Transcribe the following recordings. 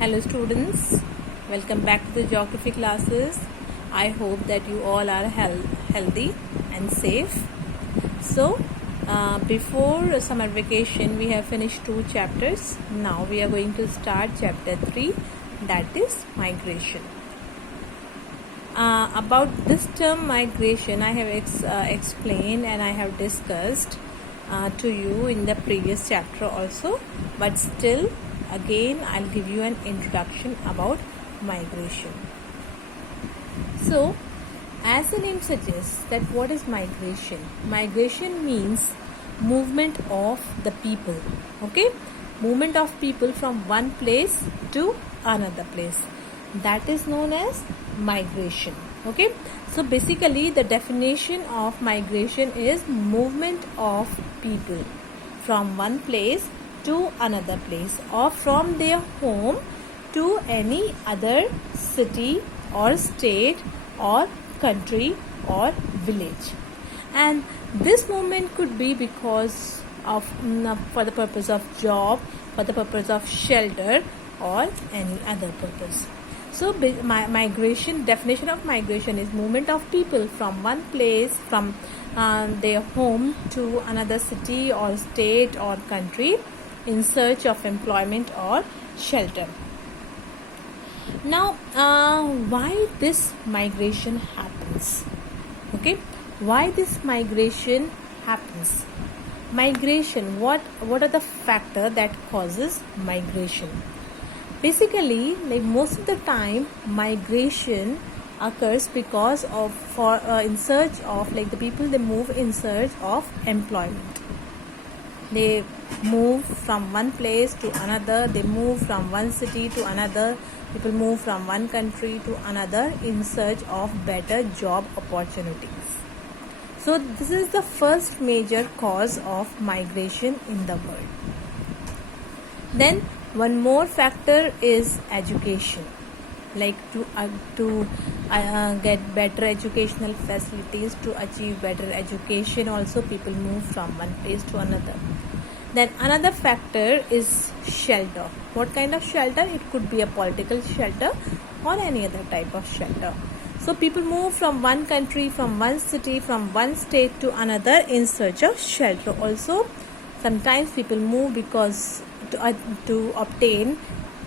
Hello students, welcome back to the geography classes. I hope that you all are healthy and safe. So, before summer vacation we have finished 2 chapters. Now we are going to start chapter 3, that is migration. About this term migration I have explained and I have discussed to you in the previous chapter also, but still again I'll give you an introduction about migration. So, as the name suggests, that what is migration? Migration means movement of the people. Okay, movement of people from one place to another place. That is known as migration. Okay, so basically the definition of migration is movement of people from one place to another place, or from their home to any other city or state or country or village. And this movement could be because of for the purpose of job, for the purpose of shelter, or any other purpose. So migration, definition of migration is movement of people from one place, from their home to another city or state or country in search of employment or shelter. Now, why this migration happens? Okay, why this migration happens? Migration, what are the factors that causes migration? Basically, like most of the time, migration occurs because of in search of, like, the people, they move in search of employment. They move from one place to another, they move from one city to another, people move from one country to another in search of better job opportunities. So this is the first major cause of migration in the world. Then one more factor is education. Like to get better educational facilities, to achieve better education, also people move from one place to another. Then another factor is shelter. What kind of shelter? It could be a political shelter or any other type of shelter. So people move from one country, from one city, from one state to another in search of shelter. Also, sometimes people move because to obtain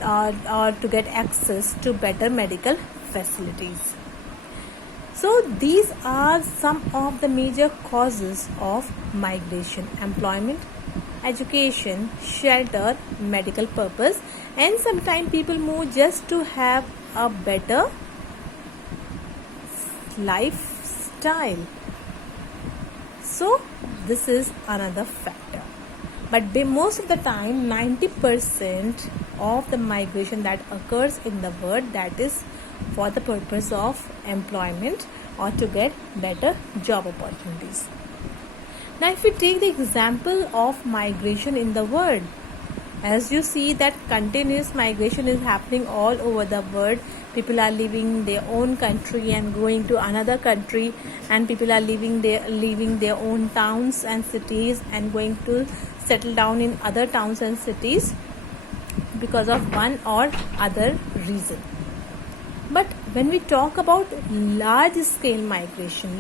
or to get access to better medical facilities. So these are some of the major causes of migration: employment, education, shelter, medical purpose, and sometimes people move just to have a better lifestyle. So this is another factor. But most of the time, 90% of the migration that occurs in the world, that is for the purpose of employment or to get better job opportunities. Now, if we take the example of migration in the world, as you see that continuous migration is happening all over the world. People are leaving their own country and going to another country, and people are leaving their own towns and cities and going to settle down in other towns and cities because of one or other reason. But when we talk about large scale migration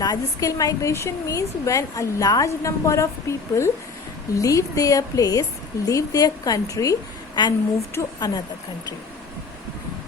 means when a large number of people leave their place, leave their country and move to another country.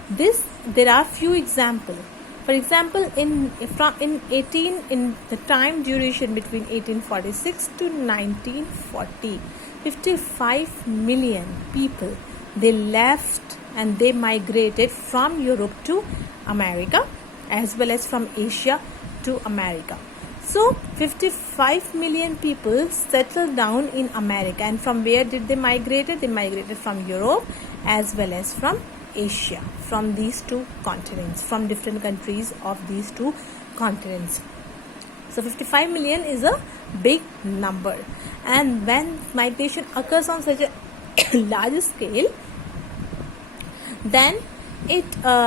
There are few examples. For example, in the time duration between 1846 to 1940, 55 million people, they left and they migrated from Europe to America, as well as from Asia to America. So 55 million people settled down in America. And from where did they migrate? They migrated from Europe as well as from Asia, from these two continents, from different countries of these two continents. So 55 million is a big number. And when migration occurs on such a large scale, then it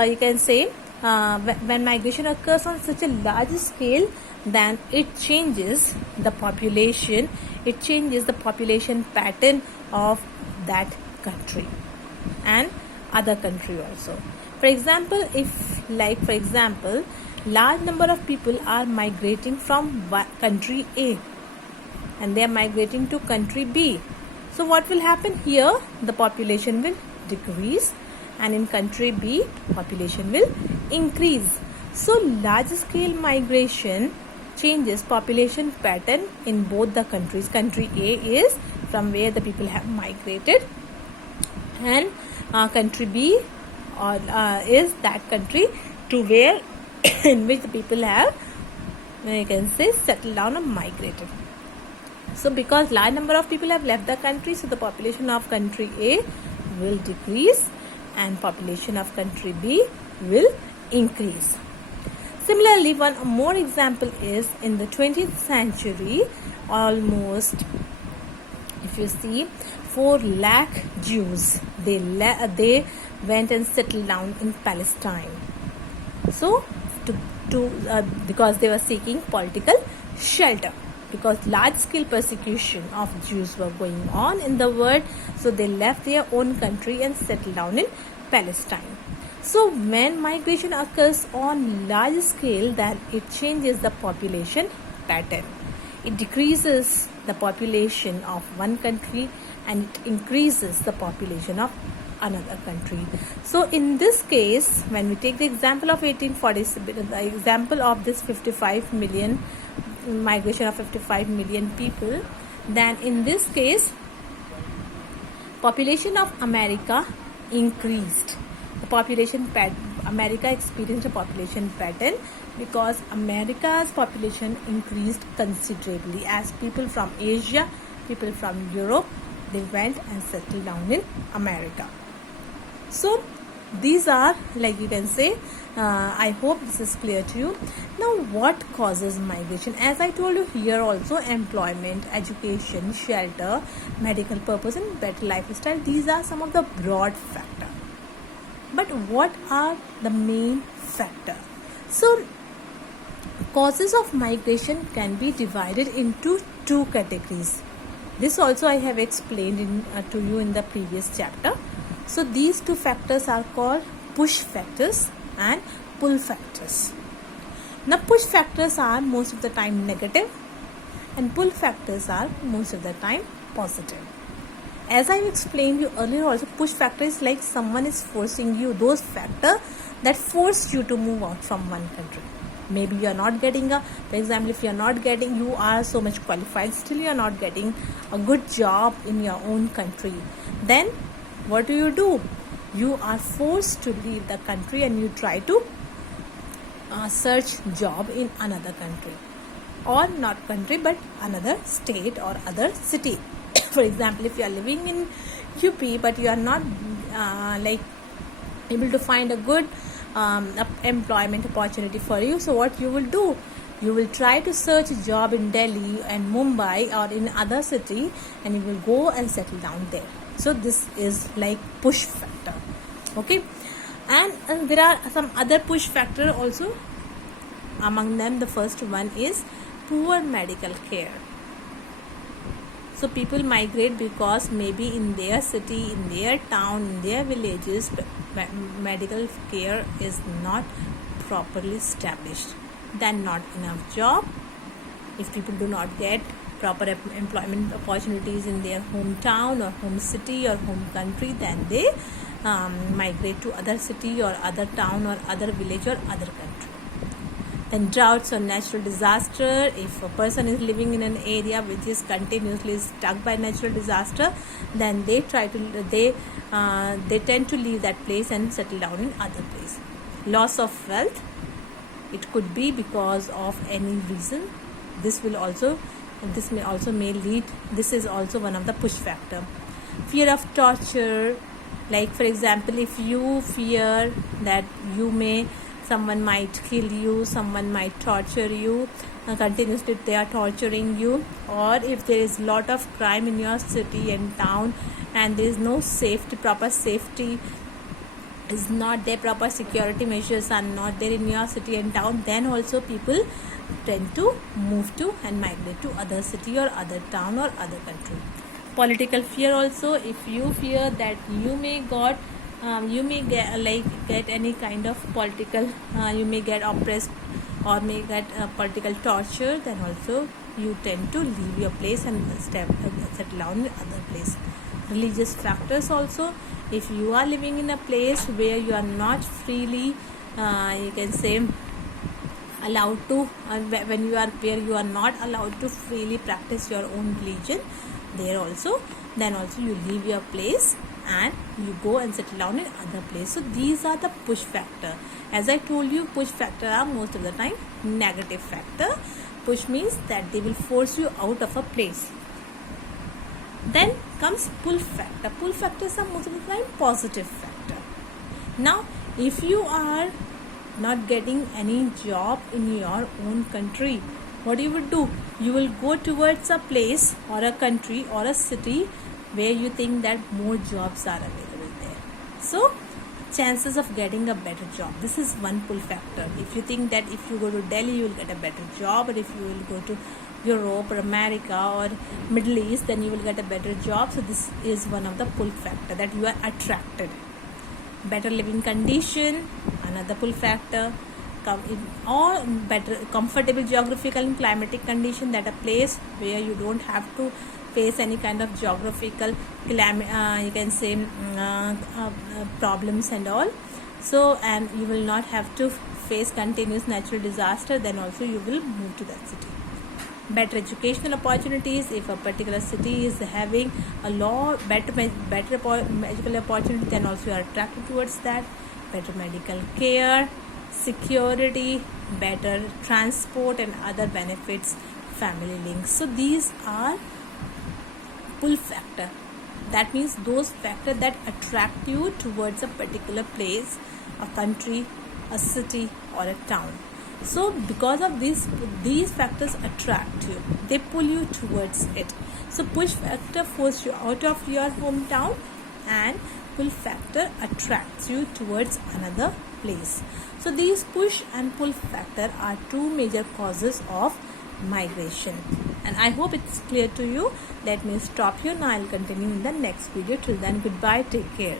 you can say when migration occurs on such a large scale, then it changes the population, it changes the population pattern of that country. And other country also. For example, large number of people are migrating from country A and they are migrating to country B. So what will happen here? The population will decrease, and in country B, population will increase. So large scale migration changes population pattern in both the countries. Country A is from where the people have migrated, and country B is that country to where in which the people have, you can say, settled down or migrated. So because large number of people have left the country, so the population of country A will decrease and population of country B will increase. Similarly, one more example is in the 20th century, almost, if you see, 4 lakh Jews, they went and settled down in Palestine. So because they were seeking political shelter, because large scale persecution of Jews were going on in the world, so they left their own country and settled down in Palestine. So when migration occurs on large scale, then it changes the population pattern. It decreases the population of one country and it increases the population of another country. So in this case, when we take the example of 1847, the example of this 55 million migration of 55 million people, then in this case population of America increased. America experienced a population pattern because America's population increased considerably as people from Asia, people from Europe, they went and settled down in America. So these are, like you can say, I hope this is clear to you. Now what causes migration? As I told you, here also employment, education, shelter, medical purpose and better lifestyle, these are some of the broad factors. But what are the main factors? So causes of migration can be divided into 2 categories. This also I have explained to you in the previous chapter. So these 2 factors are called push factors and pull factors. Now push factors are most of the time negative and pull factors are most of the time positive. As I explained you earlier also, push factor is like someone is forcing you, those factors that force you to move out from one country. Maybe you are not getting for example, if you are not getting, you are so much qualified, still you are not getting a good job in your own country. Then what do? You are forced to leave the country and you try to search job in another country, or not country but another state or other city. For example, if you are living in UP but you are not able to find a good employment opportunity for you, so what you will do? You will try to search a job in Delhi and Mumbai or in other city and you will go and settle down there. So this is like push factor. Okay, and there are some other push factor also. Among them, the first one is poor medical care. So people migrate because maybe in their city, in their town, in their villages, medical care is not properly established. Then not enough job. If people do not get proper employment opportunities in their hometown or home city or home country, then they migrate to other city or other town or other village or other country. Then droughts or natural disaster. If a person is living in an area which is continuously struck by natural disaster, then they tend to leave that place and settle down in other place. Loss of wealth. It could be because of any reason. This is also one of the push factor. Fear of torture. Like for example, if you fear that someone might kill you, someone might torture you, continuously they are torturing you, or if there is lot of crime in your city and town and there is no proper safety is not there, proper security measures are not there in your city and town, then also people tend to move to and migrate to other city or other town or other country. Political fear also. If you fear that you may got you may get any kind of political, you may get oppressed or may get political torture, then also you tend to leave your place and settle down in other place. Religious factors also, if you are living in a place where you are not freely, you can say, allowed to, when you are where you are not allowed to freely practice your own religion, then also you leave your place and you go and settle down in other place. So these are the push factor. As I told you, push factor are most of the time negative factor. Push means that they will force you out of a place. Then comes pull factor. Pull factors are most of the time positive factor. Now if you are not getting any job in your own country, what you would do? You will go towards a place or a country or a city where you think that more jobs are available there. So chances of getting a better job, this is one pull factor. If you think that if you go to Delhi you will get a better job, or if you will go to Europe or America or Middle East, then you will get a better job. So this is one of the pull factor, that you are attracted. Better living condition, another pull factor, or better comfortable geographical and climatic condition, that a place where you don't have to face any kind of geographical you can say problems and all. So, and you will not have to face continuous natural disaster, then also you will move to that city. Better educational opportunities, if a particular city is having a lot better medical opportunity, then also you are attracted towards that. Better medical care, security, better transport and other benefits, family links. So these are pull factor. That means those factors that attract you towards a particular place, a country, a city or a town. So because of these factors attract you, they pull you towards it. So push factor forces you out of your hometown, and pull factor attracts you towards another place. So these push and pull factor are two major causes of migration, and I hope it's clear to you. Let me stop here now. I'll continue in the next video. Till then, goodbye, take care.